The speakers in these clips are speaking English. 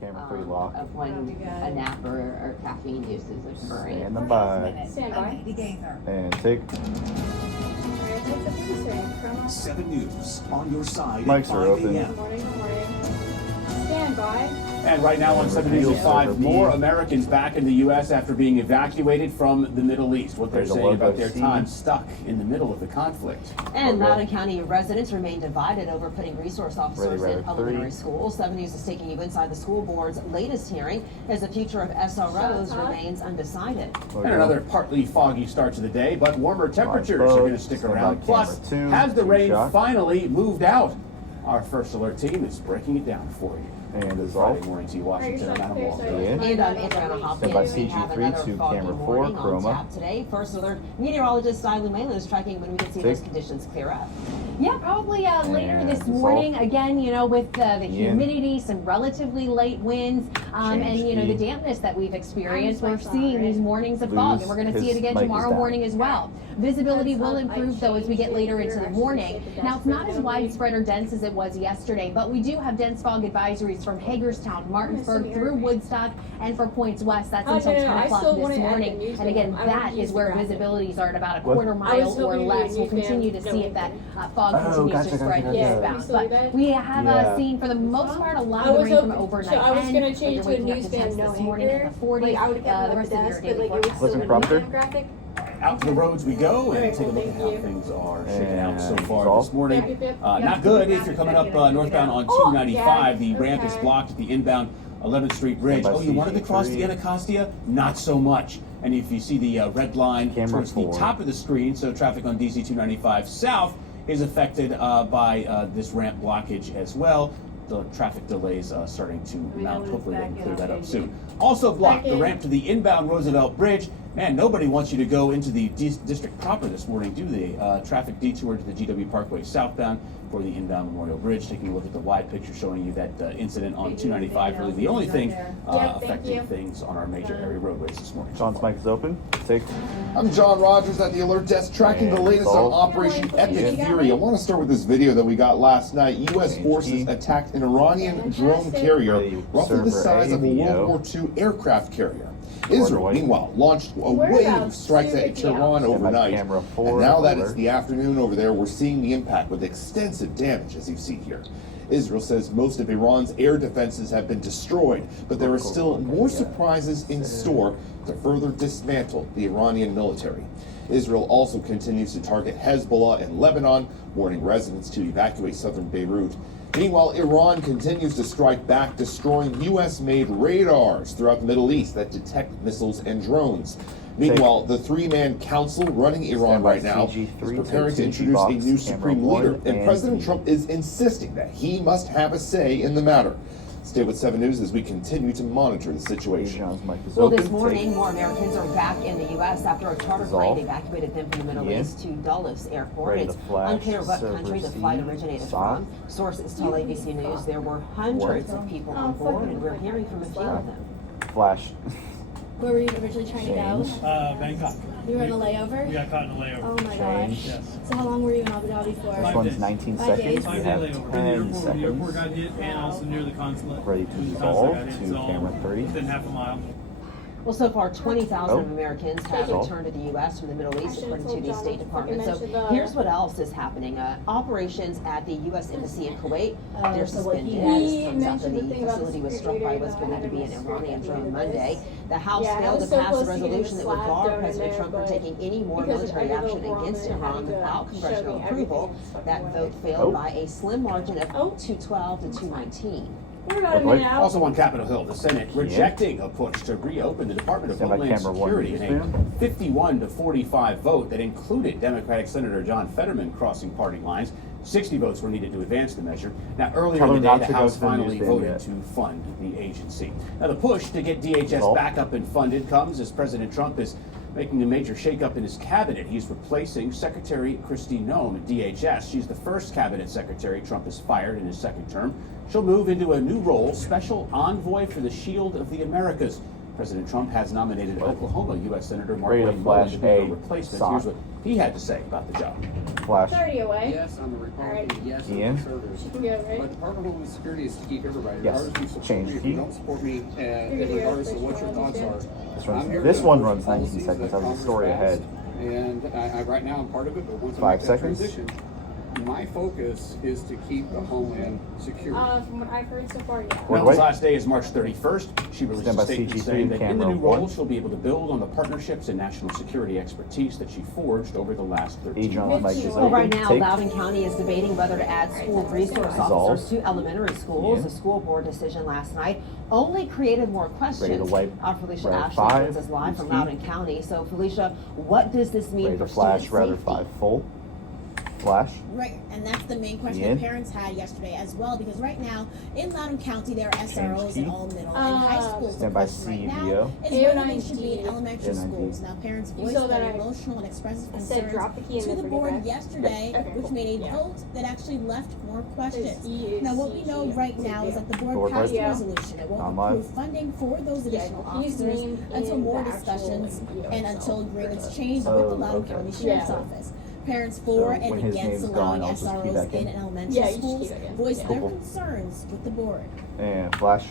Camera 3 lock. of when a nap or caffeine use is occurring. Stand by. Stand by. And take. 7 News on your side. Mics at 5 are open. a.m. Good morning. Stand by. And right now on 7 News at 5, more Americans back in the U.S. after being evacuated from the Middle East. What they're saying about their time stuck in the middle of the conflict. And Loudoun County residents remain divided over putting resource officers in elementary schools. 7 News is taking you inside the school board's latest hearing as the future of SROs remains undecided. And another partly foggy start to the day, but warmer temperatures are going to stick around. Plus, has the rain finally moved out? Our First Alert team is breaking it down for you. And is Friday all. morning to Washington. I'm Adam Walker. And I'm Adriana Hopkins. by We have CG3 another to foggy camera 4, morning on chroma. tap today. First Alert meteorologist Stylu Malin is tracking when we can see those conditions clear up. Yeah, probably later And this it's morning. all- Again, you know, with the humidity, some relatively late winds, and you know the the dampness that we've experienced. I'm We're so seeing sorry. these mornings of fog, and we're going to see it again His mic is tomorrow down. morning as well. Visibility will improve though as we get later into the morning. Now it's not as widespread or dense as it was yesterday, but we do have dense fog advisories from Hagerstown, Martinsburg through Woodstock, and for points west. That's until 10 o'clock this morning. And again, that is where visibilities are at about a quarter mile or less. We'll continue to see if that fog continues to spread eastbound. But we have seen for the most part a lot of the rain from overnight. I was going to change you're to a waking up news to fan temps no this morning in the 40s. I would get the rest of the year desk, daily but like it forecast. was Listen, still prompter. graphic. Out to the roads we go and Alright, take a well, look at thank how you. things are shaking out so And far resolve. this morning. Yep, yep. Not good if you're coming up northbound on 295. The ramp is okay. blocked at the inbound 11th Street Bridge. Stand by Oh, you wanted to cross CG3. the Anacostia? Not so much. And if you see the red line Camera towards the 4. top of the screen, so traffic on DC 295 south is affected by this ramp blockage as well. The traffic delays starting to mount. Hopefully they can clear that up soon. Also blocked the ramp to the inbound Roosevelt Bridge. Man, nobody wants you to go into the district proper this morning. Do the traffic detour to the GW Parkway southbound for the inbound Memorial Bridge. Taking a look at the wide picture showing you that incident on 295. Really the only thing affecting things on our major area roadways this morning. John's mic is open. Take. I'm John Rogers at the Alert Desk, tracking the latest on Operation Epic Fury. I want to start with this video that we got last night. U.S. forces attacked an Iranian drone carrier, roughly the size of a World War II aircraft carrier. Israel, meanwhile, launched a wave of strikes at Tehran overnight, and now that it's the afternoon over there, we're seeing the impact with extensive damage, as you see here. Israel says most of Iran's air defenses have been destroyed, but there are still more surprises in store to further dismantle the Iranian military. Israel also continues to target Hezbollah in Lebanon, warning residents to evacuate southern Beirut. Meanwhile, Iran continues to strike back, destroying U.S.-made radars throughout the Middle East that detect missiles and drones. Meanwhile, the three-man council running Iran right now is preparing to introduce a new supreme leader, and President Trump is insisting that he must have a say in the matter. Stay with 7 News as we continue to monitor the situation. John's mic is Well, open. this morning, more Americans are back in the U.S. after a charter plane evacuated them from the Middle East to Dulles Airport. Ready to It's flash, unclear what server country the C, flight originated stop. from. Sources tell ABC News there were hundreds of people on board, and we're hearing from a few of them. Flash. Where were you originally trying to go? Bangkok. You were in a layover? We got caught in a layover. Oh my gosh. Yes. So how long were you in Abu Dhabi for? This one's 19 5 seconds. days. We 5 day have layover. 10 The airport seconds. got hit, and also near the consulate. Ready to The consulate dissolve got hit, to so camera 3. Within half a mile. Well, so far, 20,000 Oh. Americans have Dissolve. returned to the U.S. from the Middle East, should've according to told the John State to Department. So mention the- here's what else is happening. Operations at the U.S. Embassy in Kuwait, they're so what suspended. he This comes after mentioned the the thing about facility the was struck security by area, what's though, believed to be I an had Iranian to drone read Monday. this. The House Yeah, I failed to was so pass a close to getting resolution that would slapped bar down in President there, Trump from but taking any more because military I did action go wrong against and Iran having to without show congressional me approval. everything That fucking vote way. failed by a slim margin of 212 to 219. We're about a minute out. Also on Capitol Hill, the Senate rejecting a push to reopen the Department of Stand by Homeland camera 1, Security in a newsstand. 51 to 45 vote that included Democratic Senator John Fetterman crossing party lines. 60 votes were needed to advance the measure. Now, earlier Tell in them the not day, to the go House to the finally newsstand voted yet. to fund the agency. Now, the push to get DHS Well. back up and funded comes as President Trump is making a major shakeup in his cabinet. He's replacing Secretary Kristi Noem at DHS. She's the first cabinet secretary Trump has fired in his second term. She'll move into a new role, Special Envoy for the Shield of the Americas. President Trump has nominated Oklahoma U.S. Senator Mark Ready to Wayne Mullin to be flash her A, replacement. sock. Here's what he had to say about the job. Flash. 30 away. Yes, I'm a Republican. Alright. Yes, I'm Ian? conservative. She can go, right? But Department of Homeland Security is to keep everybody, Yes. regardless if you support Change me, if key. you don't support me, You're and gonna regardless go of what your first, thoughts are. I'm here This to one enforce runs 19 policies seconds. that I was a Congress story passed, ahead. And I right now I'm part of it, but once I 5 make that seconds. transition, my focus is to keep the homeland secure. From what I've heard so far, yeah. Wait, Mellon's last day is March 31st. She released Stand a by statement CG3, saying that in the camera new role, 1. she'll be able to build on the partnerships and national security expertise that she forged over the last 13 Agent on years. mic is Well, Well, open. right now, Take. Loudoun County is debating whether to add school resource Dissolve. officers to elementary schools. Yeah. The school board decision last night only created more questions. Ready to wipe. Our Felicia Red Ashley 5. joins us live from Key. Loudoun County. So, Felicia, what does this mean Ready for to flash. student Rather safety? 5 full. Flash. Right, and that's the main question Ian? that parents had yesterday as well, because right now in Loudoun County there are SROs key. in all middle and high schools. Stand The by question right now CVO. is AO whether they should be in 19. elementary AO 19. schools. Now parents You voiced saw that their I emotional and expressive said concerns drop the key and to then the bring it board back. yesterday, Okay, which cool. made a Yeah. vote that actually left more questions. E Now what we know right now is that the board passed a Yeah. resolution. It won't Not live. approve funding for those additional Yeah, he's officers named until in more the actual, discussions like, and EO until itself. agreements change Oh, with the Loudoun okay. County Sheriff's Yeah. Office. Parents for So and when his against name's allowing gone, I'll just key SROs back in in. elementary Yeah, you just schools keep it in. voiced Yeah. their Cool. concerns with the board. And flash.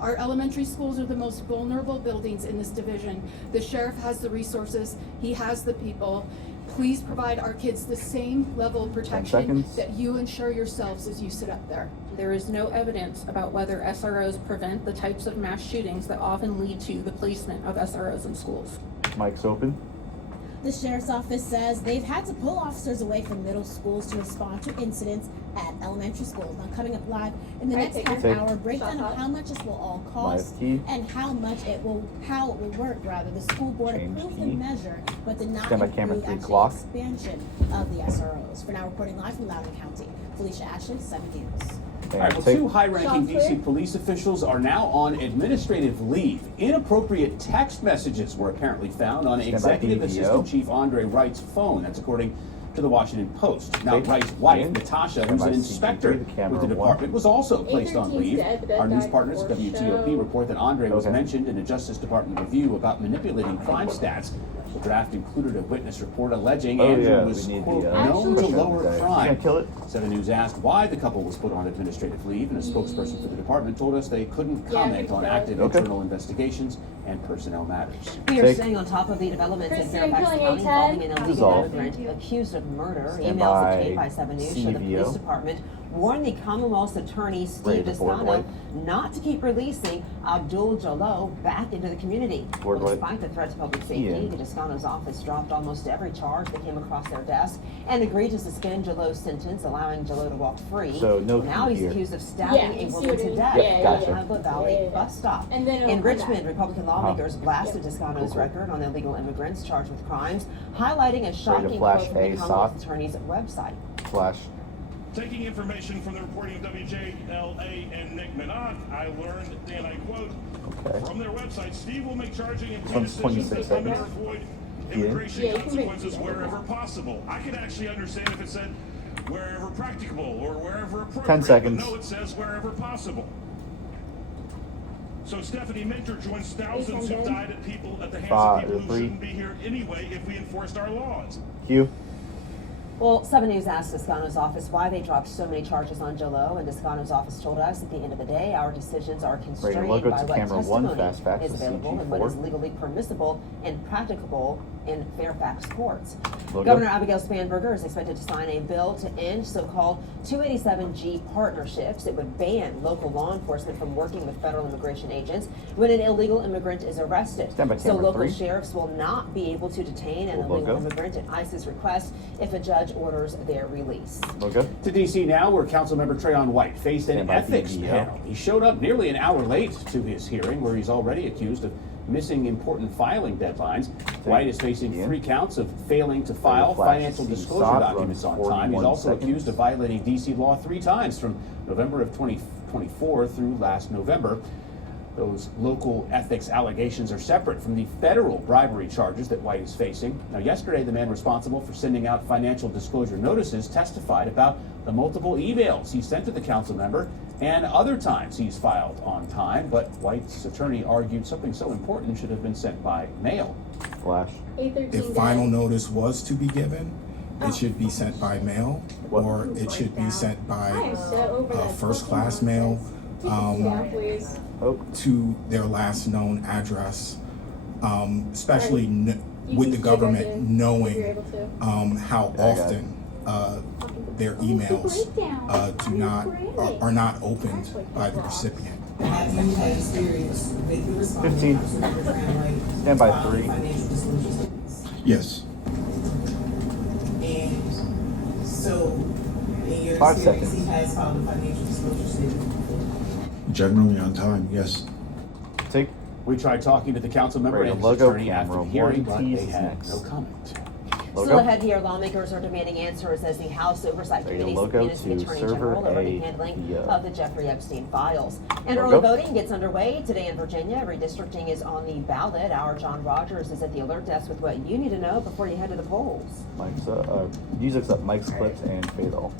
Our elementary schools are the most vulnerable buildings in this division. The sheriff has the resources, he has the people. Please provide our kids the same level of protection seconds. that you ensure yourselves as you sit up there. There is no evidence about whether SROs prevent the types of mass shootings that often lead to the placement of SROs in schools. Mic's open. The sheriff's office says they've had to pull officers away from middle schools to respond to incidents at elementary schools. Now coming up live in the Alright, next take half it. hour, breakdown Shot of how much this will all cost Live key. and how it will work rather. The school board Change approved key. the measure but did not Stand by camera approve 3 actually clock. expansion of the SROs. For now, reporting live from Loudoun County, Felicia Ashley, 7 News. All right, well, take. 2 high-ranking Shot DC clear. police officials are now on administrative leave. Inappropriate text messages were apparently found on Stand by Executive DVO. Assistant Chief Andre Wright's phone. That's according to the Washington Post. Now, Take. Wright's wife, Ian. Natasha, Stand who's by an CG3, inspector the camera with the 1. department, was also placed on 813's leave. dead, but that Our news died partners at before WJLA show. report that Andre was Okay. mentioned in a Justice Department review about manipulating crime stats. The draft included a witness report alleging Oh, Andrew yeah, was, we need quote, the, known to question of lower the day. crime. Can't kill it. 7 News asked why the couple was put on administrative leave, and a spokesperson for the department told us they couldn't comment on active Okay. internal investigations and personnel matters. We are Take. staying on top of the developments in Christine, Fairfax killing County A10. involving an illegal Dissolve. immigrant accused of murder. Stand Emails by obtained by 7 News show the CVO. police department warned the Commonwealth's attorney Ready Steve to board Descano wipe. not to keep releasing Abdul Jallo back into the community. Board Well, wipe. despite the threat to public safety, Ian. the Descano's office dropped almost every charge that came across their desk and agreed to suspend Jallo's sentence, allowing Jallo to walk free. So, no Now key he's here. accused of stabbing Yeah, a you see woman what I to mean? death Yeah, at gotcha. the Napa Valley Yeah. bus stop. And then it'll In come Richmond, back. Republican lawmakers blasted Descano's Cool. record on illegal immigrants charged with crimes, highlighting a shocking flash quote from the A, Commonwealth sock. Attorney's website. Flash. Taking information from the reporting of WJLA and Nick Minot, I learned, and I quote, Okay. from their website, Steve will make charging and This plea one's decisions 26 that limit or seconds. avoid Ian? immigration Yeah, you can make consequences it. wherever possible. I could actually understand if it said wherever practicable or wherever appropriate. 10 seconds. But no, it says wherever possible. So Stephanie Minter joins thousands who Ethan, died at the hands 5, of people who 3. shouldn't be here anyway if we enforced our laws. Q. Well, 7 News asked Descano's office why they dropped so many charges on Jallo, and Descano's office told us at the end of the day, our decisions are constrained logo by to what camera 1, testimony fast fax is to available and what CG4. is legally permissible and practicable in Fairfax courts. Logo. Governor Abigail Spanberger is expected to sign a bill to end so-called 287G partnerships. It would ban local law enforcement from working with federal immigration agents when an illegal immigrant is arrested. Stand by So camera local 3. sheriffs will not be able to detain an Logo. illegal immigrant at ICE's request if a judge orders their release. Logo. To D.C. now, where Councilmember Trayon White faced an Stand by ethics DVO. panel. He showed up nearly an hour late to his hearing, where he's already accused of missing important filing deadlines. White is facing Ian. 3 counts of failing to file flash financial C disclosure sock documents runs on time. He's 41 also seconds. accused of violating D.C. law 3 times from November of 2024 through last November. Those local ethics allegations are separate from the federal bribery charges that White is facing. Now, yesterday, the man responsible for sending out financial disclosure notices testified about the multiple emails he sent to the council member And other times he's filed on time, but White's attorney argued something so important should have been sent by mail. Flash. 8:13 If final notice was to be given, it should be sent by mail, or it should be sent by first class mail please. Oh. to their last known address, especially with the government knowing how often their emails are not opened by the recipient. 15. Stand by 3. Yes. So, 5 seconds. Generally on time, yes. Take. We tried talking to the council member Right, and his logo attorney after the camera, hearing, but 1 they had T6. no comment. Logo. Still ahead here, lawmakers are demanding answers as the House Oversight There you Committee go. Logo subpoenas the to Attorney server General over the A, handling the, of the Jeffrey Epstein files. And Logo. early voting gets underway today in Virginia. Redistricting is on the ballot. Our John Rogers is at the alert desk with what you need to know before you head to the polls. Mike's music's up. Mike's clips and fade all.